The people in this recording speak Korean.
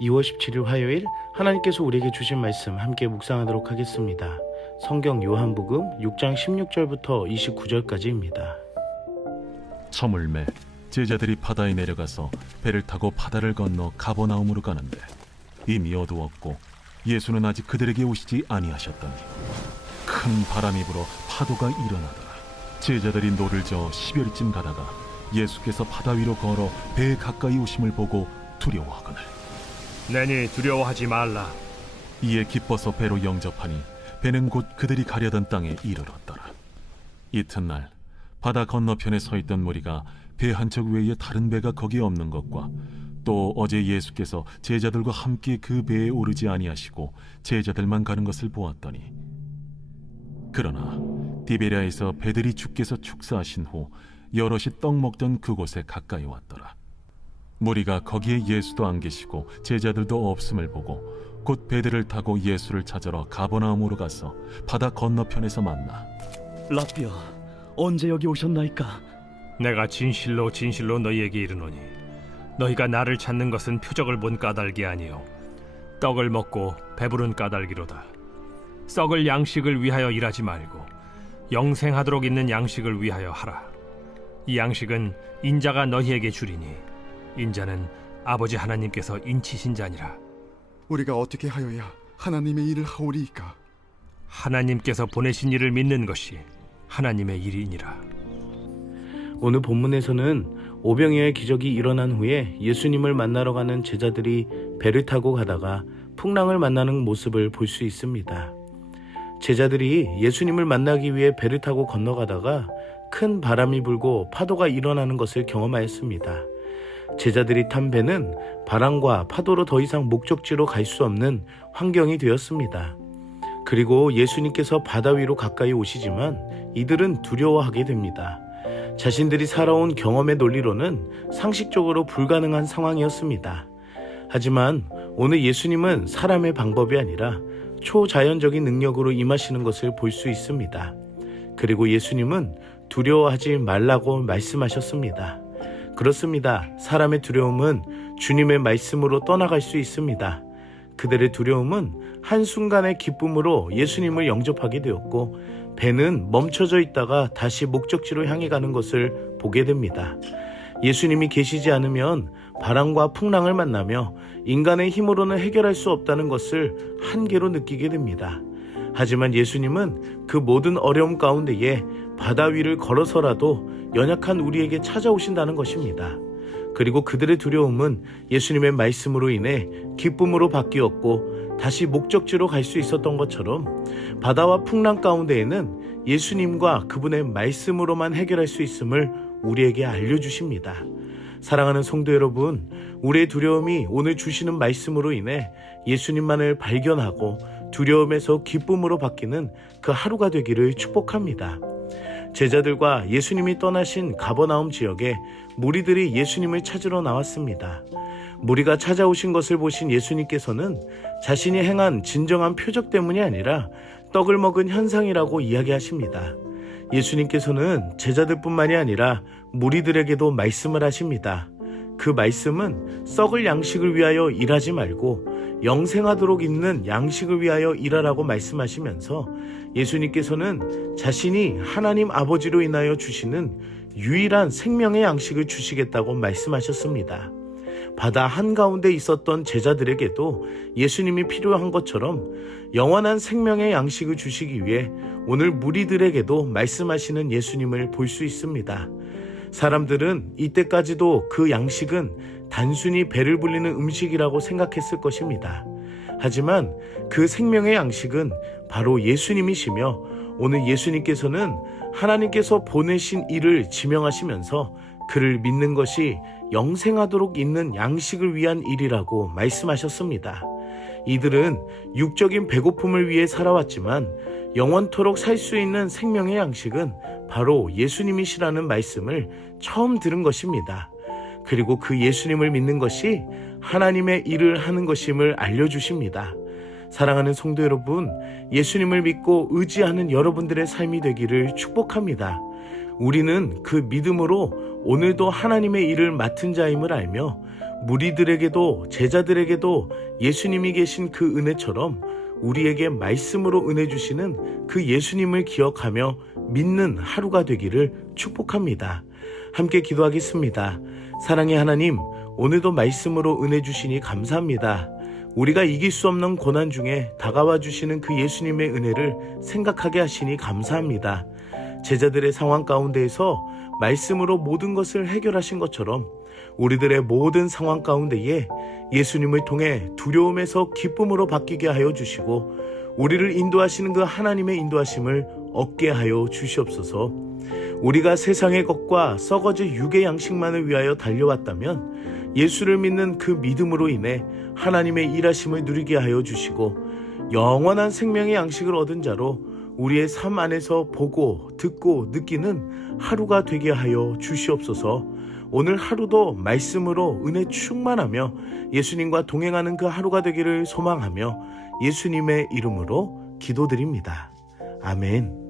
2월 17일 화요일 하나님께서 우리에게 주신 말씀 함께 묵상하도록 하겠습니다. 성경 요한복음 6장 16절부터 29절까지입니다. 저물매 제자들이 바다에 내려가서 배를 타고 바다를 건너 가버나움으로 가는데 이미 어두웠고 예수는 아직 그들에게 오시지 아니하셨더니 큰 바람이 불어 파도가 일어나더라. 제자들이 노를 저어 10여리쯤 가다가 예수께서 바다 위로 걸어 배에 가까이 오심을 보고 두려워하거늘 내니 두려워하지 말라. 이에 기뻐서 배로 영접하니 배는 곧 그들이 가려던 땅에 이르렀더라. 이튿날 바다 건너편에 서 있던 무리가 배 한 척 외에 다른 배가 거기에 없는 것과 또 어제 예수께서 제자들과 함께 그 배에 오르지 아니하시고 제자들만 가는 것을 보았더니 그러나 디베랴에서 배들이 주께서 축사하신 후 여럿이 떡 먹던 그곳에 가까이 왔더라. 무리가 거기에 예수도 안 계시고 제자들도 없음을 보고 곧 배들을 타고 예수를 찾으러 가버나움으로 가서 바다 건너편에서 만나 라삐야, 언제 여기 오셨나이까? 내가 진실로 진실로 너희에게 이르노니 너희가 나를 찾는 것은 표적을 본 까닭이 아니요 떡을 먹고 배부른 까닭이로다. 썩을 양식을 위하여 일하지 말고 영생하도록 있는 양식을 위하여 하라. 이 양식은 인자가 너희에게 주리니 인자는 아버지 하나님께서 인치신 자니라. 우리가 어떻게 하여야 하나님의 일을 하오리이까? 하나님께서 보내신 이를 믿는 것이 하나님의 일이니라. 오늘 본문에서는 오병이어의 기적이 일어난 후에 예수님을 만나러 가는 제자들이 배를 타고 가다가 풍랑을 만나는 모습을 볼 수 있습니다. 제자들이 예수님을 만나기 위해 배를 타고 건너가다가 큰 바람이 불고 파도가 일어나는 것을 경험하였습니다. 제자들이 탄 배는 바람과 파도로 더 이상 목적지로 갈 수 없는 환경이 되었습니다. 그리고 예수님께서 바다 위로 가까이 오시지만 이들은 두려워하게 됩니다. 자신들이 살아온 경험의 논리로는 상식적으로 불가능한 상황이었습니다. 하지만 오늘 예수님은 사람의 방법이 아니라 초자연적인 능력으로 임하시는 것을 볼 수 있습니다. 그리고 예수님은 두려워하지 말라고 말씀하셨습니다. 그렇습니다. 사람의 두려움은 주님의 말씀으로 떠나갈 수 있습니다. 그들의 두려움은 한순간의 기쁨으로 예수님을 영접하게 되었고 배는 멈춰져 있다가 다시 목적지로 향해 가는 것을 보게 됩니다. 예수님이 계시지 않으면 바람과 풍랑을 만나며 인간의 힘으로는 해결할 수 없다는 것을 한계로 느끼게 됩니다. 하지만 예수님은 그 모든 어려움 가운데에 바다 위를 걸어서라도 연약한 우리에게 찾아오신다는 것입니다. 그리고 그들의 두려움은 예수님의 말씀으로 인해 기쁨으로 바뀌었고 다시 목적지로 갈 수 있었던 것처럼 바다와 풍랑 가운데에는 예수님과 그분의 말씀으로만 해결할 수 있음을 우리에게 알려주십니다. 사랑하는 성도 여러분, 우리의 두려움이 오늘 주시는 말씀으로 인해 예수님만을 발견하고 두려움에서 기쁨으로 바뀌는 그 하루가 되기를 축복합니다. 제자들과 예수님이 떠나신 가버나움 지역에 무리들이 예수님을 찾으러 나왔습니다. 무리가 찾아오신 것을 보신 예수님께서는 자신이 행한 진정한 표적 때문이 아니라 떡을 먹은 현상이라고 이야기하십니다. 예수님께서는 제자들뿐만이 아니라 무리들에게도 말씀을 하십니다. 그 말씀은 썩을 양식을 위하여 일하지 말고 영생하도록 있는 양식을 위하여 일하라고 말씀하시면서 예수님께서는 자신이 하나님 아버지로 인하여 주시는 유일한 생명의 양식을 주시겠다고 말씀하셨습니다. 바다 한가운데 있었던 제자들에게도 예수님이 필요한 것처럼 영원한 생명의 양식을 주시기 위해 오늘 무리들에게도 말씀하시는 예수님을 볼 수 있습니다. 사람들은 이때까지도 그 양식은 단순히 배를 불리는 음식이라고 생각했을 것입니다. 하지만 그 생명의 양식은 바로 예수님이시며 오늘 예수님께서는 하나님께서 보내신 이를 지명하시면서 그를 믿는 것이 영생하도록 있는 양식을 위한 일이라고 말씀하셨습니다. 이들은 육적인 배고픔을 위해 살아왔지만 영원토록 살 수 있는 생명의 양식은 바로 예수님이시라는 말씀을 처음 들은 것입니다. 그리고 그 예수님을 믿는 것이 하나님의 일을 하는 것임을 알려주십니다. 사랑하는 성도 여러분, 예수님을 믿고 의지하는 여러분들의 삶이 되기를 축복합니다. 우리는 그 믿음으로 오늘도 하나님의 일을 맡은 자임을 알며 무리들에게도 제자들에게도 예수님이 계신 그 은혜처럼 우리에게 말씀으로 은혜 주시는 그 예수님을 기억하며 믿는 하루가 되기를 축복합니다. 함께 기도하겠습니다. 사랑의 하나님, 오늘도 말씀으로 은혜 주시니 감사합니다. 우리가 이길 수 없는 고난 중에 다가와 주시는 그 예수님의 은혜를 생각하게 하시니 감사합니다. 제자들의 상황 가운데에서 말씀으로 모든 것을 해결하신 것처럼 우리들의 모든 상황 가운데에 예수님을 통해 두려움에서 기쁨으로 바뀌게 하여 주시고 우리를 인도하시는 그 하나님의 인도하심을 얻게 하여 주시옵소서. 우리가 세상의 것과 썩어질 육의 양식만을 위하여 달려왔다면 예수를 믿는 그 믿음으로 인해 하나님의 일하심을 누리게 하여 주시고 영원한 생명의 양식을 얻은 자로 우리의 삶 안에서 보고 듣고 느끼는 하루가 되게 하여 주시옵소서. 오늘 하루도 말씀으로 은혜 충만하며 예수님과 동행하는 그 하루가 되기를 소망하며 예수님의 이름으로 기도드립니다. 아멘.